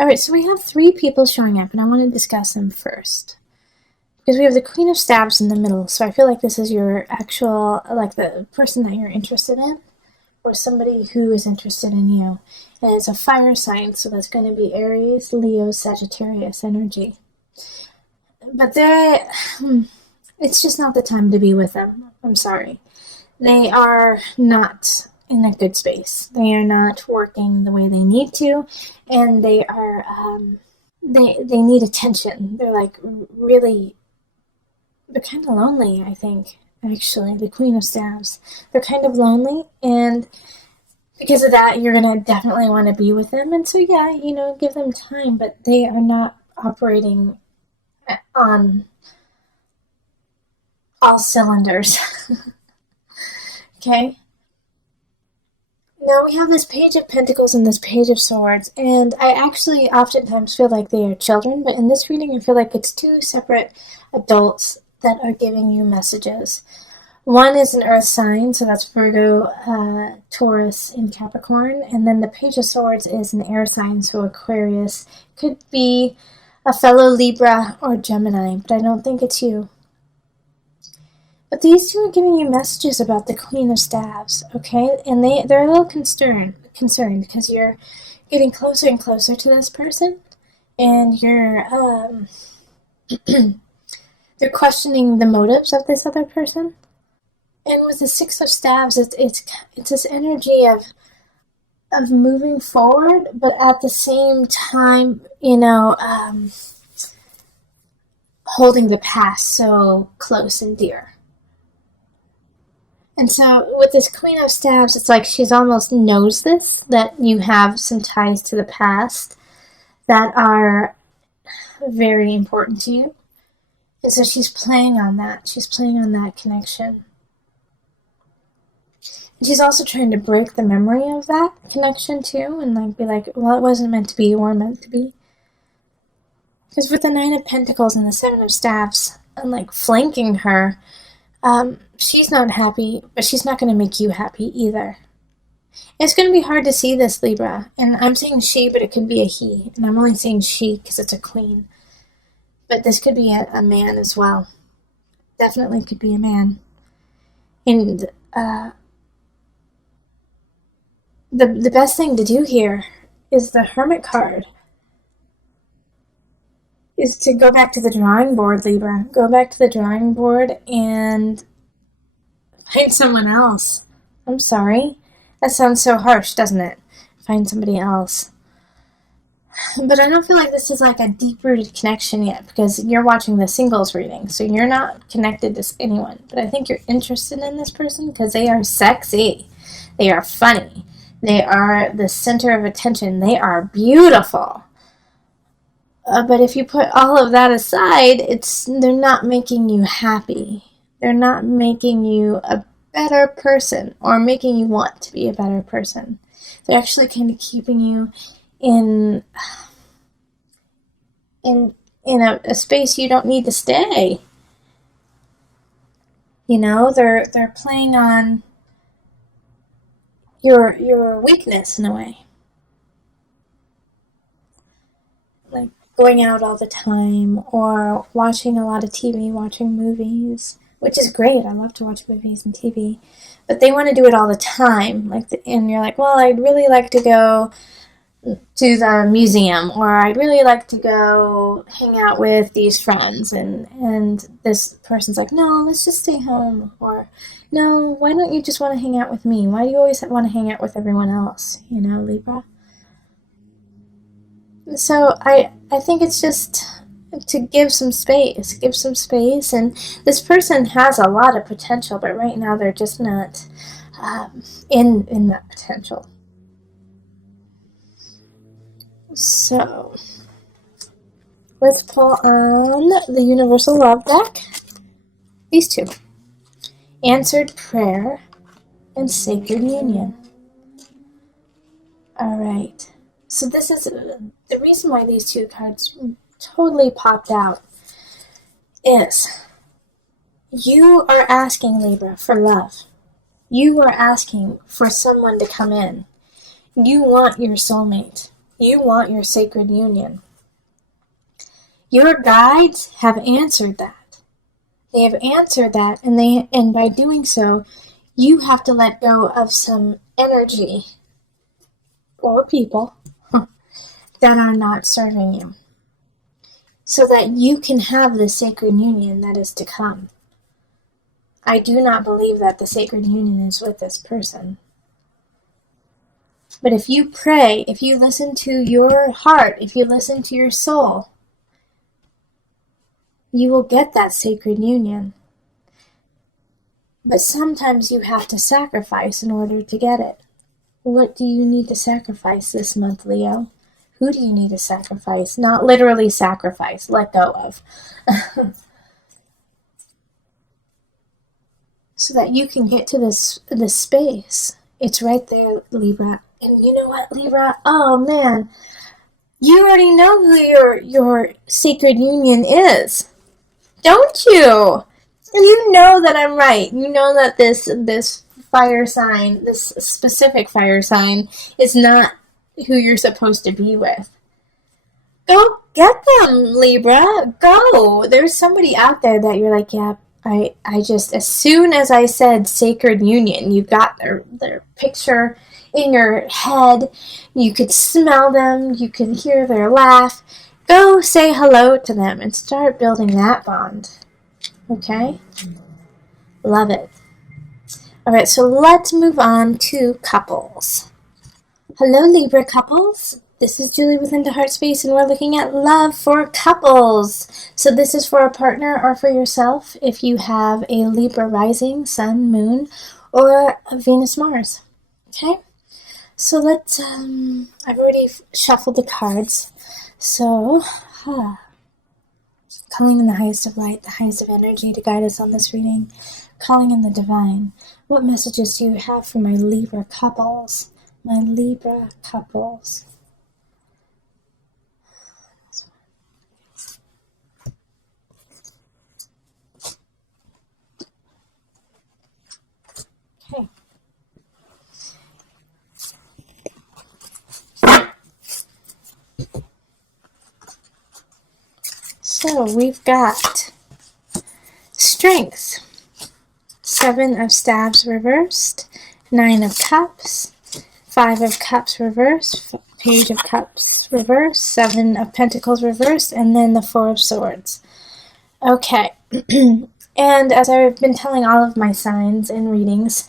All right, so we have 3 people showing up, and I want to discuss them first. Because we have the Queen of Staves in the middle, so I feel like this is your actual, like the person that you're interested in, or somebody who is interested in you. And it's a fire sign, so that's going to be Aries, Leo, Sagittarius energy. But it's just not the time to be with them. I'm sorry. They are not in a good space. They are not working the way they need to, and they are, they need attention. They're like really, they're kind of lonely, I think, actually, the Queen of Staves. They're kind of lonely, and because of that, you're going to definitely want to be with them. And so, yeah, give them time, but they are not operating on all cylinders. Okay? Now we have this Page of Pentacles and this Page of Swords, and I actually oftentimes feel like they are children, but in this reading I feel like it's 2 separate adults that are giving you messages. One is an earth sign, so that's Virgo, Taurus, and Capricorn, and then the Page of Swords is an air sign, so Aquarius. Could be a fellow Libra or Gemini, but I don't think it's you. But these 2 are giving you messages about the Queen of Staves, okay? And they're a little concerned because you're getting closer and closer to this person, and you're they're questioning the motives of this other person. And with the 6 of Staves, it's this energy of moving forward, but at the same time, holding the past so close and dear. And so with this Queen of Staves, it's like she's almost knows this, that you have some ties to the past that are very important to you. And so she's playing on that. She's playing on that connection. And she's also trying to break the memory of that connection too, and be like, well, it wasn't meant to be, or meant to be. Because with the 9 of Pentacles and the 7 of Staves, and flanking her, she's not happy, but she's not going to make you happy either. It's going to be hard to see this, Libra. And I'm saying she, but it could be a he. And I'm only saying she because it's a queen. But this could be a man as well. Definitely could be a man. And the best thing to do here is the Hermit card. Is to go back to the drawing board, Libra. Go back to the drawing board and find someone else. I'm sorry. That sounds so harsh, doesn't it? Find somebody else. But I don't feel like this is a deep-rooted connection yet, because you're watching the singles reading, so you're not connected to anyone. But I think you're interested in this person because they are sexy. They are funny. They are the center of attention. They are beautiful. But if you put all of that aside, they're not making you happy. They're not making you a better person or making you want to be a better person. They're actually kind of keeping you in a space you don't need to stay. They're playing on your weakness in a way. Going out all the time, or watching a lot of TV, watching movies, which is great. I love to watch movies and TV, but they want to do it all the time. And you're like, well, I'd really like to go to the museum, or I'd really like to go hang out with these friends, and this person's like, no, let's just stay home, or no, why don't you just want to hang out with me? Why do you always want to hang out with everyone else, Libra? So I think it's just to give some space, and this person has a lot of potential, but right now they're just not in that potential. So let's pull on the Universal Love deck. These 2. Answered Prayer and Sacred Union. All right. So this is the reason why these 2 cards totally popped out is you are asking, Libra, for love. You are asking for someone to come in. You want your soulmate. You want your sacred union. Your guides have answered that. They have answered that, and by doing so, you have to let go of some energy or people that are not serving you, so that you can have the sacred union that is to come. I do not believe that the sacred union is with this person. But if you pray, if you listen to your heart, if you listen to your soul, you will get that sacred union. But sometimes you have to sacrifice in order to get it. What do you need to sacrifice this month, Leo? Who do you need to sacrifice? Not literally sacrifice, let go of. So that you can get to this space. It's right there, Libra. And you know what, Libra? Oh, man. You already know who your sacred union is. Don't you? You know that I'm right. You know that this fire sign, this specific fire sign, is not who you're supposed to be with. Go get them, Libra. Go. There's somebody out there that you're like, yeah, I just, as soon as I said sacred union, you got their picture in your head. You could smell them. You could hear their laugh. Go say hello to them and start building that bond. Okay? Love it. All right, so let's move on to couples. Hello, Libra couples. This is Julie with Into Heart Space, and we're looking at love for couples. So this is for a partner or for yourself if you have a Libra rising, sun, moon, or a Venus, Mars. Okay? So let's, I've already shuffled the cards. So, calling in the highest of light, the highest of energy to guide us on this reading. Calling in the divine. What messages do you have for my Libra couples? My Libra couples. Okay. So we've got Strength, 7 of Staves reversed, 9 of Cups, 5 of Cups reversed, Page of Cups reversed, 7 of Pentacles reversed, and then the 4 of Swords. Okay, and as I've been telling all of my signs and readings,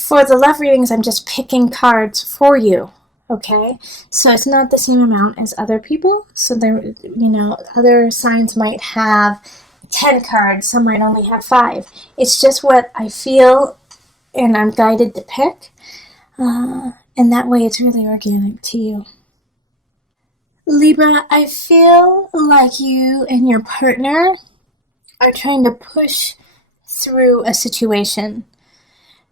for the love readings, I'm just picking cards for you. Okay, so it's not the same amount as other people. So there, other signs might have 10 cards, some might only have 5. It's just what I feel and I'm guided to pick. And that way it's really organic to you. Libra, I feel like you and your partner are trying to push through a situation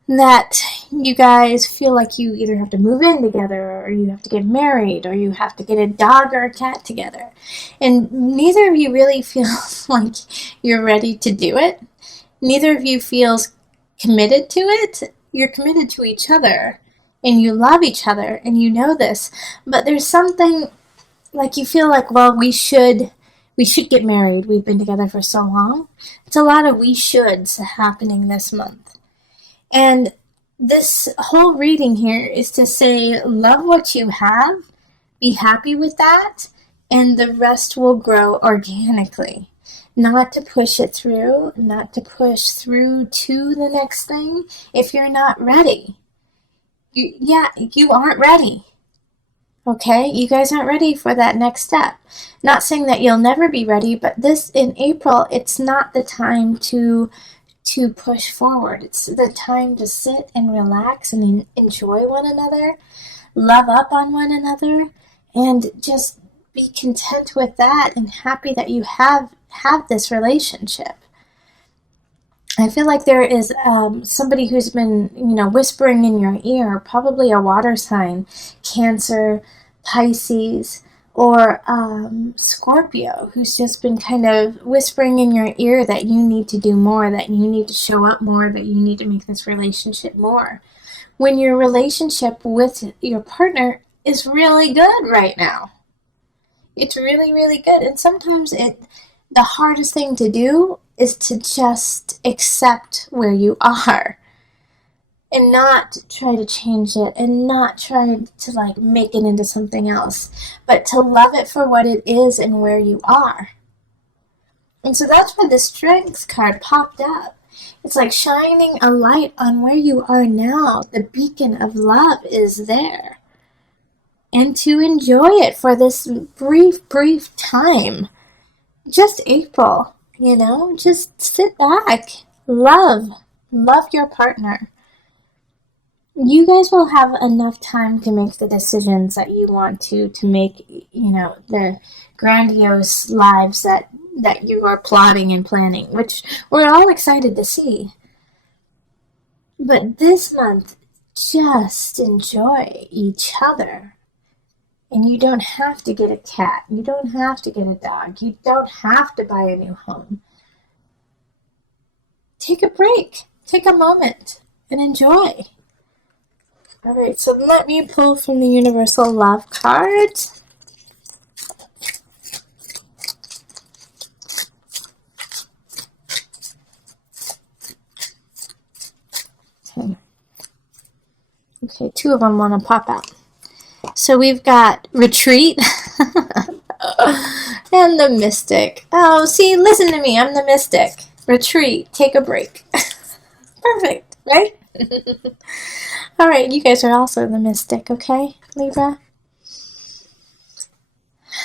that you guys feel like you either have to move in together, or you have to get married, or you have to get a dog or a cat together. And neither of you really feels like you're ready to do it. Neither of you feels committed to it. You're committed to each other, and you love each other, and you know this. But there's something like you feel like, well, we should get married. We've been together for so long. It's a lot of we shoulds happening this month. And this whole reading here is to say, love what you have, be happy with that, and the rest will grow organically. Not to push it through, not to push through to the next thing if you're not ready. You aren't ready. Okay? You guys aren't ready for that next step. Not saying that you'll never be ready, but this in April, it's not the time to push forward. It's the time to sit and relax and enjoy one another, love up on one another, and just be content with that and happy that you have this relationship. I feel like there is somebody who's been, whispering in your ear, probably a water sign, Cancer, Pisces, or Scorpio, who's just been kind of whispering in your ear that you need to do more, that you need to show up more, that you need to make this relationship more. When your relationship with your partner is really good right now. It's really, really good. And sometimes the hardest thing to do is to just accept where you are and not try to change it and not try to like make it into something else, but to love it for what it is and where you are. And so that's why the Strength card popped up. It's like shining a light on where you are now. The beacon of love is there. And to enjoy it for this brief, brief time. Just April, just sit back. Love your partner. You guys will have enough time to make the decisions that you want to make, the grandiose lives that you are plotting and planning, which we're all excited to see. But this month, just enjoy each other. And you don't have to get a cat. You don't have to get a dog. You don't have to buy a new home. Take a break. Take a moment and enjoy. All right, so let me pull from the Universal Love cards. Okay, two of them want to pop out. So we've got Retreat and the Mystic. Oh, see, listen to me. I'm the Mystic. Retreat. Take a break. Perfect, right? All right, you guys are also the Mystic, okay, Libra?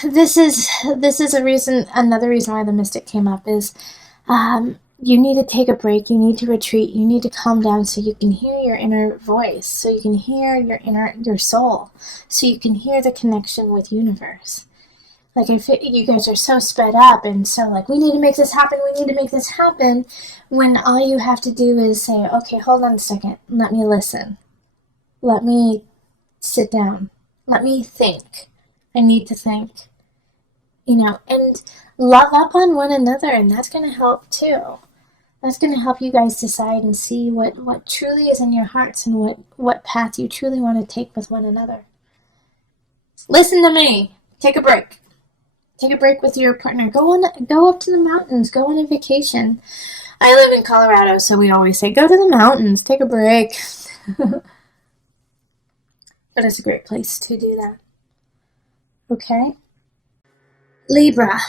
This is another reason why the Mystic came up is you need to take a break, you need to retreat, you need to calm down so you can hear your inner voice, so you can hear your soul, so you can hear the connection with universe. Like, if you guys are so sped up and so like, we need to make this happen, when all you have to do is say, okay, hold on a second, let me listen. Let me sit down. Let me think. I need to think. And love up on one another, and that's going to help too. That's going to help you guys decide and see what truly is in your hearts and what path you truly want to take with one another. Listen to me. Take a break. Take a break with your partner. Go up to the mountains. Go on a vacation. I live in Colorado, so we always say, go to the mountains. Take a break. But it's a great place to do that. Okay? Libra.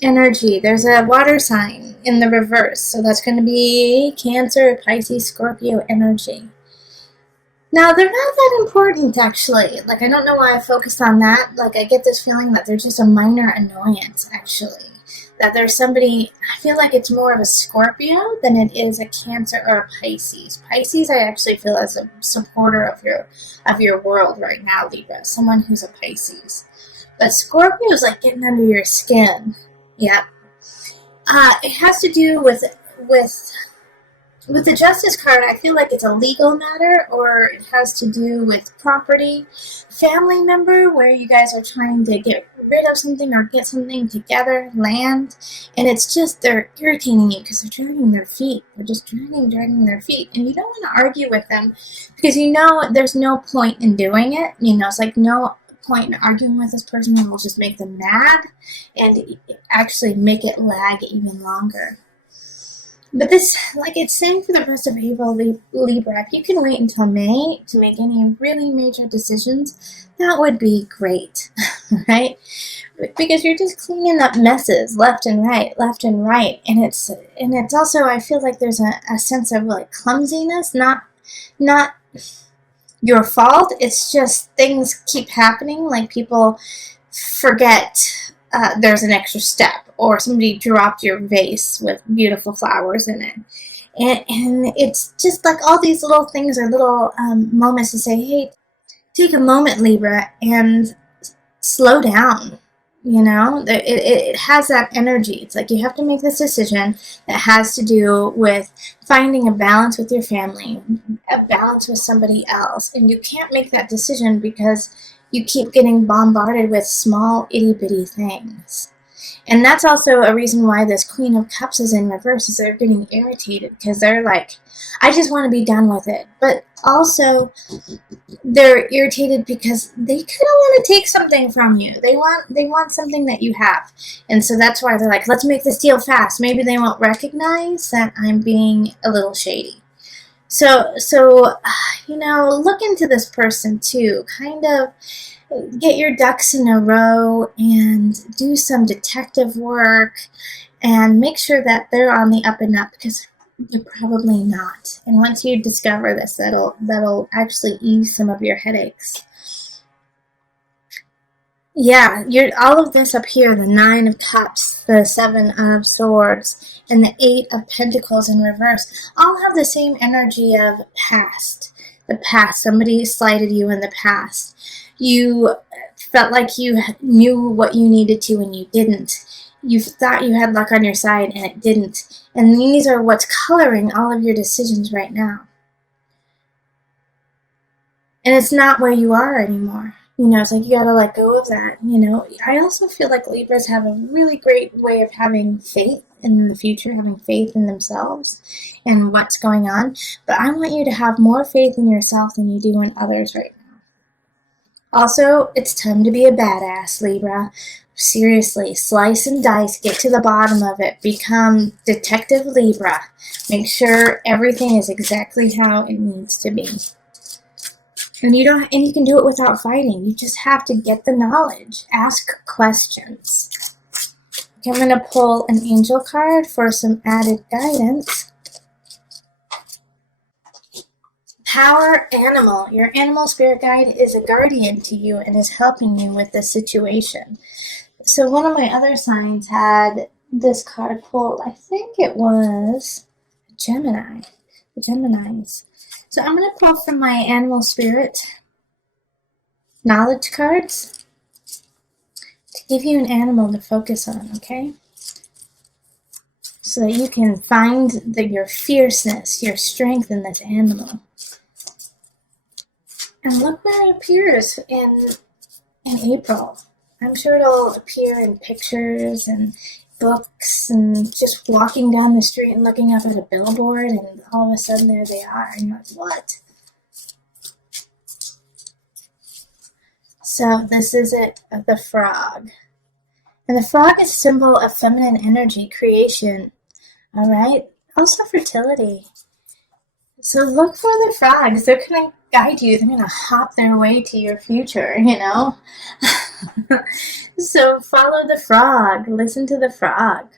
Energy. There's a water sign in the reverse. So that's going to be Cancer, Pisces, Scorpio energy. Now, they're not that important, actually. Like, I don't know why I focused on that. Like, I get this feeling that they're just a minor annoyance, actually. That there's somebody, I feel like it's more of a Scorpio than it is a Cancer or a Pisces. Pisces, I actually feel as a supporter of your world right now, Libra. Someone who's a Pisces. But Scorpio is like getting under your skin. Yeah. It has to do with the Justice card. I feel like it's a legal matter, or it has to do with property, family member, where you guys are trying to get rid of something or get something together, land, and it's just they're irritating you because they're dragging their feet. They're just dragging their feet, and you don't want to argue with them because there's no point in doing it. It's like no point in arguing with this person, and will just make them mad and actually make it lag even longer. But this, like it's saying for the rest of April, Libra, if you can wait until May to make any really major decisions, that would be great, right? Because you're just cleaning up messes left and right. And it's also, I feel like there's a sense of like clumsiness, not your fault. It's just things keep happening, like people forget there's an extra step, or somebody dropped your vase with beautiful flowers in it. And it's just like all these little things are little moments to say, hey, take a moment, Libra, and slow down. It has that energy. It's like you have to make this decision that has to do with finding a balance with your family, a balance with somebody else. And you can't make that decision because you keep getting bombarded with small itty-bitty things. And that's also a reason why this Queen of Cups is in reverse, is they're getting irritated because they're like, I just want to be done with it. But also, they're irritated because they kind of want to take something from you. They want something that you have. And so that's why they're like, let's make this deal fast. Maybe they won't recognize that I'm being a little shady. So look into this person too. Kind of get your ducks in a row and do some detective work and make sure that they're on the up and up, because they're probably not. And once you discover this, that'll actually ease some of your headaches. Yeah, all of this up here, the Nine of Cups, the Seven of Swords, and the Eight of Pentacles in reverse, all have the same energy of past. The past. Somebody slighted you in the past. You felt like you knew what you needed to and you didn't. You thought you had luck on your side and it didn't. And these are what's coloring all of your decisions right now. And it's not where you are anymore. It's like you gotta let go of that. I also feel like Libras have a really great way of having faith in the future, having faith in themselves and what's going on. But I want you to have more faith in yourself than you do in others right now. Also, it's time to be a badass, Libra. Seriously, slice and dice, get to the bottom of it, become Detective Libra. Make sure everything is exactly how it needs to be. And you can do it without fighting. You just have to get the knowledge. Ask questions. Okay, I'm going to pull an angel card for some added guidance. Power animal. Your animal spirit guide is a guardian to you and is helping you with this situation. So one of my other signs had this card pulled. I think it was Gemini. The Geminis. So I'm going to pull from my animal spirit knowledge cards to give you an animal to focus on, okay? So that you can find your fierceness, your strength in this animal. And look where it appears in April. I'm sure it'll appear in pictures and books and just walking down the street and looking up at a billboard, and all of a sudden there they are, and you're like, what? So this is it, the frog. And the frog is a symbol of feminine energy, creation, all right? Also fertility. So look for the frogs. They're going to guide you. They're going to hop their way to your future, So follow the frog. Listen to the frog.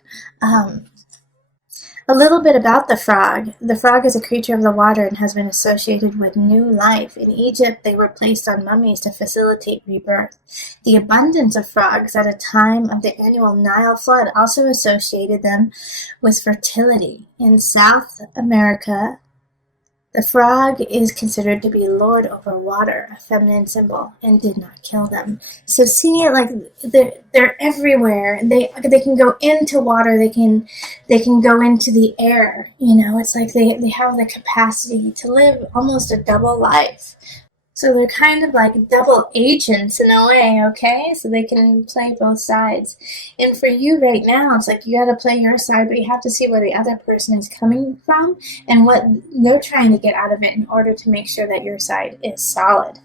A little bit about the frog. The frog is a creature of the water and has been associated with new life. In Egypt, they were placed on mummies to facilitate rebirth. The abundance of frogs at a time of the annual Nile flood also associated them with fertility. In South America, the frog is considered to be lord over water, a feminine symbol, and did not kill them. So seeing it like they're everywhere. They can go into water. They can go into the air. It's like they have the capacity to live almost a double life. So they're kind of like double agents in a way, okay? So they can play both sides. And for you right now, it's like you got to play your side, but you have to see where the other person is coming from and what they're trying to get out of it in order to make sure that your side is solid.